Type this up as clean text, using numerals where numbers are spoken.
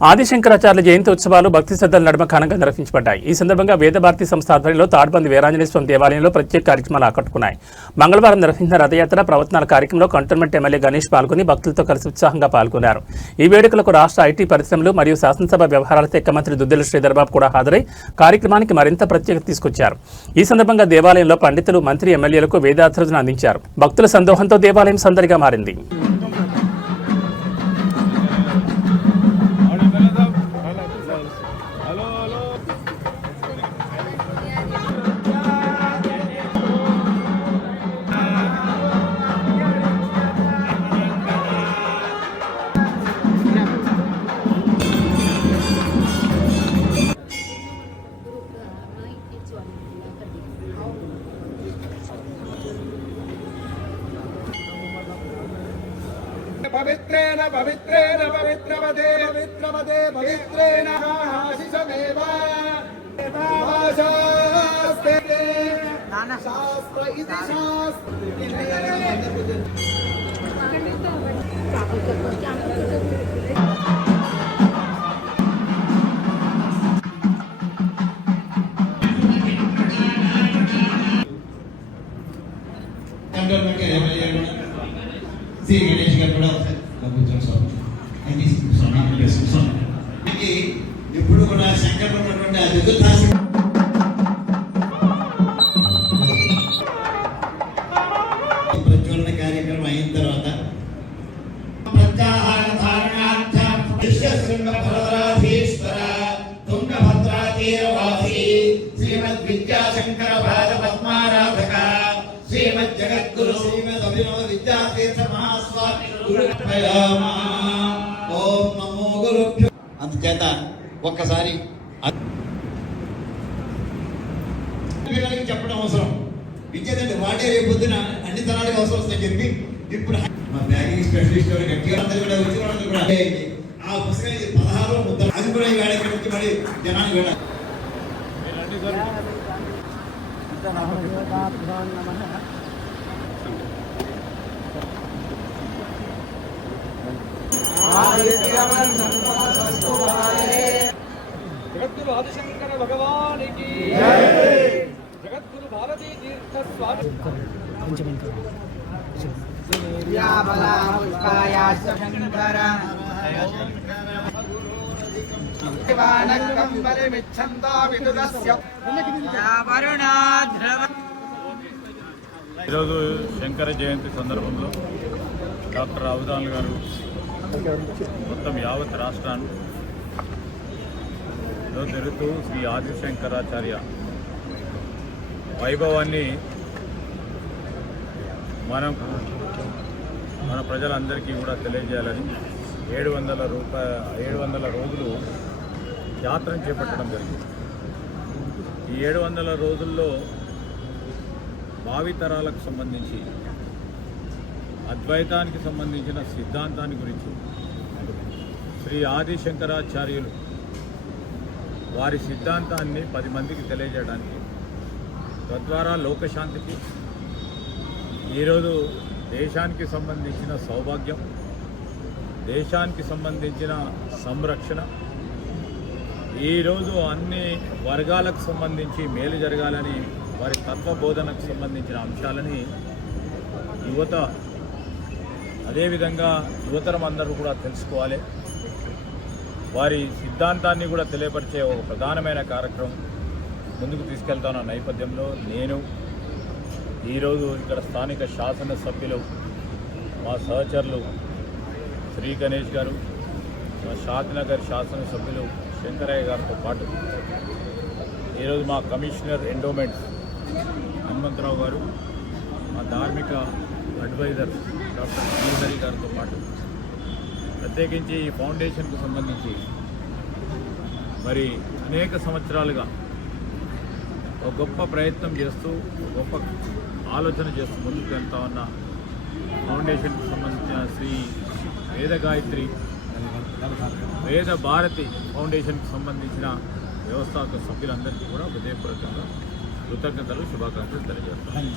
ఆదిశంకరాచార్యుల జయంతి ఉత్సవాలు భక్తి శ్రద్ధల నడుమ ఘనంగా నిర్వహించబడ్డాయి. ఈ సందర్భంగా వేదభారతి సంస్థ ఆధ్వర్యంలో తాడ్బంది వీరాంజనేయ స్వామి దేవాలయంలో ప్రత్యేక కార్యక్రమాలు ఆకట్టుకున్నాయి. మంగళవారం నిర్వహించిన రథయాత్ర ప్రవచనాల కార్యక్రమంలో కంటోన్మెంట్ ఎమ్మెల్యే గణేష్ పాల్గొని భక్తులతో కలిసి ఉత్సాహంగా పాల్గొన్నారు. ఈ వేడుకలకు రాష్ట్ర ఐటీ పరిశ్రమలు మరియు శాసనసభ వ్యవహారాల శాఖ మంత్రి దుద్దిళ్ల శ్రీధర్బాబు కూడా హాజరై కార్యక్రమానికి మరింత ప్రత్యేకత తీసుకొచ్చారు. ఈ సందర్భంగా దేవాలయంలో పండితులు, మంత్రి, ఎమ్మెల్యేలకు వేదార్థులను అందించారు. భక్తుల సందోహంతో దేవాలయం సందడిగా మారింది. पवित्रेण पवित्रेण पवित्रवदे पवित्रवदे पवित्रेण आशिषमेव शास्त्रे शास्त्र इति శ్రీ గణేష్ గారు కూడా ఎప్పుడు కూడా శంకర్లో ఉన్నటువంటి ఆ దిగుతాసి ప్రజ్వలన కార్యక్రమం అయిన తర్వాత ప్రత్యాహార ధారణార్థం విశ్వశృంగఫలరాధీశ్వర తుంగభద్రాతీరవాసి శ్రీమద్ విద్యాశంకర పాద పద్మారాధక శ్రీమద్ జగద్గురు శ్రీమద్ అభినవ విద్యాతీర్థ మహాస్వామి ఓం నమో గురుభ్యో. అందుచేత ఒక్కసారి పిల్లలకి చెప్పడం అవసరం. విద్యదండి వాడే రేపు పొద్దున అన్ని తరాలకు అవసరం వస్తుందని చెప్పి ఇప్పుడు మా బ్యాగింగ్ స్పెషలిస్ట్ గట్టిగా కూడా వచ్చి వాళ్ళందరూ కూడా ఆ పుస్తకం 16 ముద్ద అది కూడా ఈ వేళకి వచ్చి మళ్ళీ జనానికి వేళ జగద్గురు ఆదిశంకర భగవానికి జై. జగద్గురు భారతీ తీర్థ స్వామి ఈరోజు శంకర జయంతి సందర్భంలో డాక్టర్ అవధాన్ గారు మొత్తం యావత్ రాష్ట్రాన్ని జరుగుతూ శ్రీ ఆదిశంకరాచార్య వైభవాన్ని మన ప్రజలందరికీ కూడా తెలియజేయాలని 700 రోజులు యాత్రను చేపట్టడం జరిగింది. ఈ 700 రోజుల్లో భావితరాలకు సంబంధించి అద్వైతానికి సంబంధించిన సిద్ధాంతాన్ని గురించి శ్రీ ఆదిశంకరాచార్యులు వారి సిద్ధాంతాన్ని 10 మందికి తెలియజేయడానికి, తద్వారా లోకశాంతికి, ఈరోజు దేశానికి సంబంధించిన సౌభాగ్యం, దేశానికి సంబంధించిన సంరక్షణ, ఈరోజు అన్ని వర్గాలకు సంబంధించి మేలు జరగాలని వారి తత్వబోధనకు సంబంధించిన అంశాలని యువత, అదేవిధంగా యువతరం అందరూ కూడా తెలుసుకోవాలి. వారి సిద్ధాంతాన్ని కూడా తెలియపరిచే ఒక ప్రధానమైన కార్యక్రమం ముందుకు తీసుకెళ్తాన్న నేపథ్యంలో నేను ఈరోజు ఇక్కడ స్థానిక శాసనసభ్యులు మా సహచరులు శ్రీ గణేష్ గారు, మా షాద్నగర్ శాసనసభ్యులు శంకరయ్య గారితో పాటు ఈరోజు మా కమిషనర్ ఎండోమెంట్స్ హనుమంతరావు గారు, మా ధార్మిక అడ్వైజర్ డాక్టర్ శ్రీహరి గారితో పాటు ప్రత్యేకించి ఈ ఫౌండేషన్కు సంబంధించి మరి అనేక సంవత్సరాలుగా ఒక గొప్ప ప్రయత్నం చేస్తూ, గొప్ప ఆలోచన చేస్తూ ముందుకు వెళ్తా ఉన్న ఫౌండేషన్కు సంబంధించిన శ్రీ వేదగాయత్రి వేద భారతి ఫౌండేషన్కు సంబంధించిన వ్యవస్థాపక సభ్యులందరికీ కూడా హృదయపూర్వకంగా కృతజ్ఞతలు, శుభాకాంక్షలు తెలియజేస్తాను.